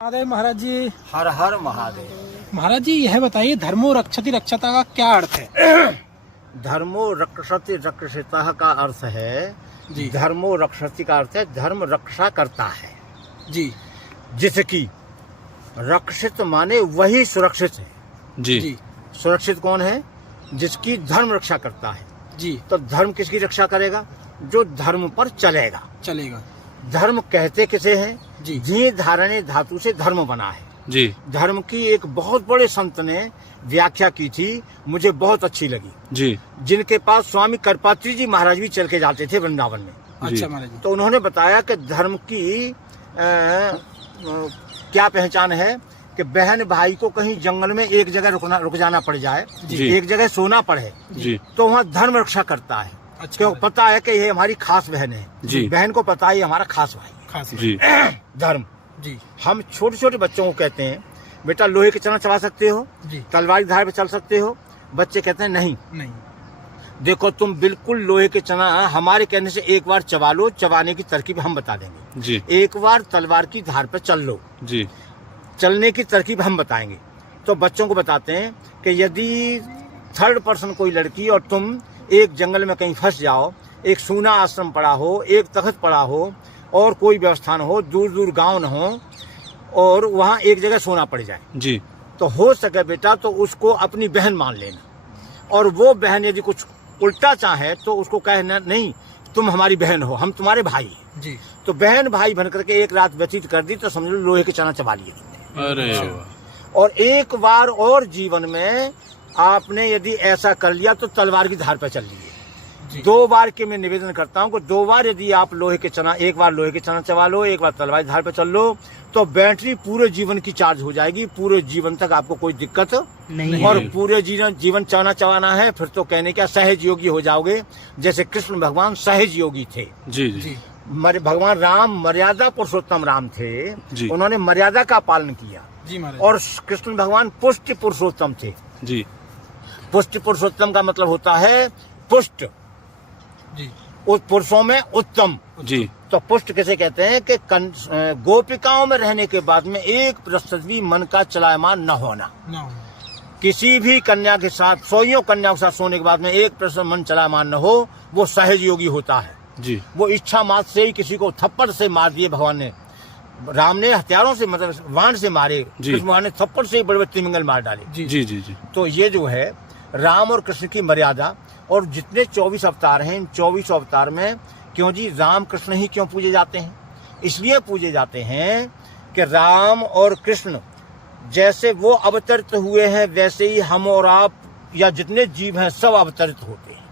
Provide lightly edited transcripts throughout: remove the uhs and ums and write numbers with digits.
महादेव महाराज जी। हर हर महादेव। महाराज जी यह बताइए धर्मो रक्षति रक्षता का क्या अर्थ है? धर्मो रक्षति रक्षिता का अर्थ है जी। धर्मो रक्षति का अर्थ है धर्म रक्षा करता है जी जिसकी रक्षित माने वही सुरक्षित है। जी जी सुरक्षित कौन है? जिसकी धर्म रक्षा करता है। जी तो धर्म किसकी रक्षा करेगा? जो धर्म पर चलेगा। चलेगा। धर्म कहते किसे हैं? जी जी धारणे धातु से धर्म बना है। जी धर्म की एक बहुत बड़े संत ने व्याख्या की थी, मुझे बहुत अच्छी लगी। जी जिनके पास स्वामी करपात्री जी महाराज भी चल के जाते थे वृंदावन में। अच्छा महाराज जी। तो उन्होंने बताया कि धर्म की क्या पहचान है कि बहन भाई को कहीं जंगल में एक जगह रुक जाना पड़ जाए, जी। एक जगह सोना पड़े, जी तो वहाँ धर्म रक्षा करता है। अच्छा क्यों? पता है कि ये हमारी खास बहन है। जी। बहन को पता है ये हमारा खास भाई है। खास जी धर्म। जी हम छोटे छोटे बच्चों को कहते हैं बेटा लोहे के चना चबा सकते हो, जी तलवार की धार पे चल सकते हो। बच्चे कहते हैं नहीं। नहीं। देखो तुम बिल्कुल लोहे के चना हमारे कहने से एक बार चबा लो, चबाने की तरकीब हम बता देंगे। जी एक बार तलवार की धार पे चल लो, जी चलने की तरकीब हम बताएंगे। तो बच्चों को बताते हैं कि यदि थर्ड पर्सन कोई लड़की और तुम एक जंगल में कहीं फंस जाओ, एक सूना आश्रम पड़ा हो, एक तख्त पड़ा हो और कोई व्यवस्था न हो, दूर दूर गांव न हो और वहाँ एक जगह सोना पड़ जाए, जी तो हो सके बेटा तो उसको अपनी बहन मान लेना। और वो बहन यदि कुछ उल्टा चाहे तो उसको कहना नहीं तुम हमारी बहन हो, हम तुम्हारे भाई हैं। जी तो बहन भाई बन करके एक रात व्यतीत कर दी तो समझ लो लोहे के चना चबा लिए तुमने। अरे वाह। और एक बार और जीवन में आपने यदि ऐसा कर लिया तो तलवार की धार पर चल लिए। जी। 2 बार के मैं निवेदन करता हूँ कि 2 बार यदि आप लोहे के चना, एक बार लोहे के चना चबा लो, एक बार तलवार की धार पर चल लो, तो बैटरी पूरे जीवन की चार्ज हो जाएगी। पूरे जीवन तक आपको कोई दिक्कत नहीं। और पूरे जीवन चना चबाना है फिर तो कहने क्या सहज योगी हो जाओगे। जैसे कृष्ण भगवान सहज योगी थे। जी जी जी भगवान राम मर्यादा पुरुषोत्तम राम थे, जी। उन्होंने मर्यादा का पालन किया। जी महाराज। और कृष्ण भगवान पुष्टि पुरुषोत्तम थे। जी पुष्टि पुरुषोत्तम का मतलब होता है पुष्ट, जी उस पुरुषों में उत्तम। जी तो पुष्ट किसे कहते हैं कि गोपिकाओं में रहने के बाद में एक प्रतिशत भी मन का चलायमान न होना। ना हो। किसी भी कन्या के साथ, 100 कन्या के साथ सोने के बाद में 1% मन चलायमान न हो, वो सहज योगी होता है। जी वो इच्छा मात्र से ही किसी को थप्पड़ से मार दिए भगवान ने। राम ने हथियारों से मतलब वाण से मारे, कृष्ण भगवान ने थप्पड़ से ही बड़े बड़े तिमिंगल मार डाले। जी जी जी जी तो ये जो है राम और कृष्ण की मर्यादा। और जितने 24 अवतार हैं, इन 24 अवतार में क्यों जी राम कृष्ण ही क्यों पूजे जाते हैं? इसलिए पूजे जाते हैं कि राम और कृष्ण जैसे वो अवतरित हुए हैं वैसे ही हम और आप या जितने जीव हैं सब अवतरित होते हैं।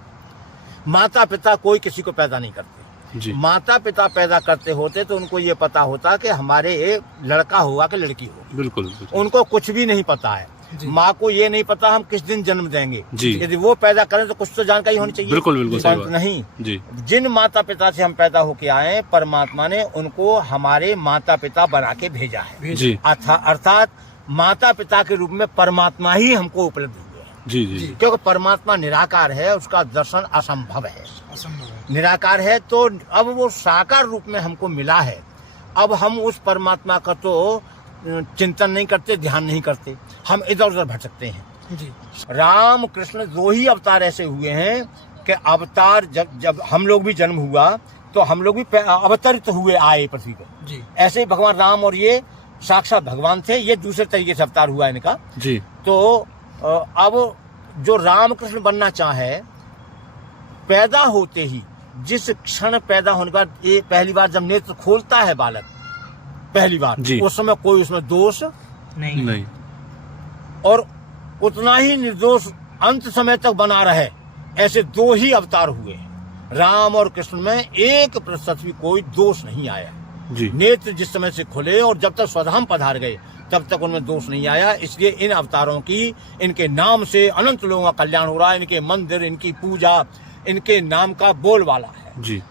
माता पिता कोई किसी को पैदा नहीं करते। जी माता पिता पैदा करते होते तो उनको ये पता होता कि हमारे लड़का होगा कि लड़की होगी। बिल्कुल बिल्कुल। उनको कुछ भी नहीं पता है। जी। माँ को ये नहीं पता हम किस दिन जन्म देंगे। जी। यदि वो पैदा करें तो कुछ तो जानकारी होनी चाहिए। बिल्कुल बिल्कुल सही परंतु बात। नहीं, जी जिन माता पिता से हम पैदा होके आए परमात्मा ने उनको हमारे माता पिता बना के भेजा है। जी अर्थात माता पिता के रूप में परमात्मा ही हमको उपलब्ध हुए हैं। जी जी जी। क्योंकि परमात्मा निराकार है, उसका दर्शन असंभव है। असंभव है। निराकार है तो अब वो साकार रूप में हमको मिला है। अब हम उस परमात्मा का तो चिंतन नहीं करते, ध्यान नहीं करते, हम इधर उधर भटकते हैं। जी राम कृष्ण 2 ही अवतार ऐसे हुए हैं कि अवतार जब हम लोग भी जन्म हुआ तो हम लोग भी अवतरित हुए आए पृथ्वी पर। जी ऐसे ही भगवान राम और ये साक्षात भगवान थे, ये दूसरे तरीके से अवतार हुआ इनका। जी तो अब जो राम कृष्ण बनना चाहे, पैदा होते ही जिस क्षण पैदा होने के बाद ये पहली बार जब नेत्र खोलता है बालक पहली बार, जी। उस समय कोई उसमें दोष नहीं। और उतना ही निर्दोष अंत समय तक बना रहे, ऐसे 2 ही अवतार हुए हैं। राम और कृष्ण में 1% भी कोई दोष नहीं आया। जी नेत्र जिस समय से खुले और जब तक स्वधाम पधार गए तब तक उनमें दोष नहीं आया। इसलिए इन अवतारों की, इनके नाम से अनंत लोगों का कल्याण हो रहा है। इनके मंदिर, इनकी पूजा, इनके नाम का बोलबाला है। जी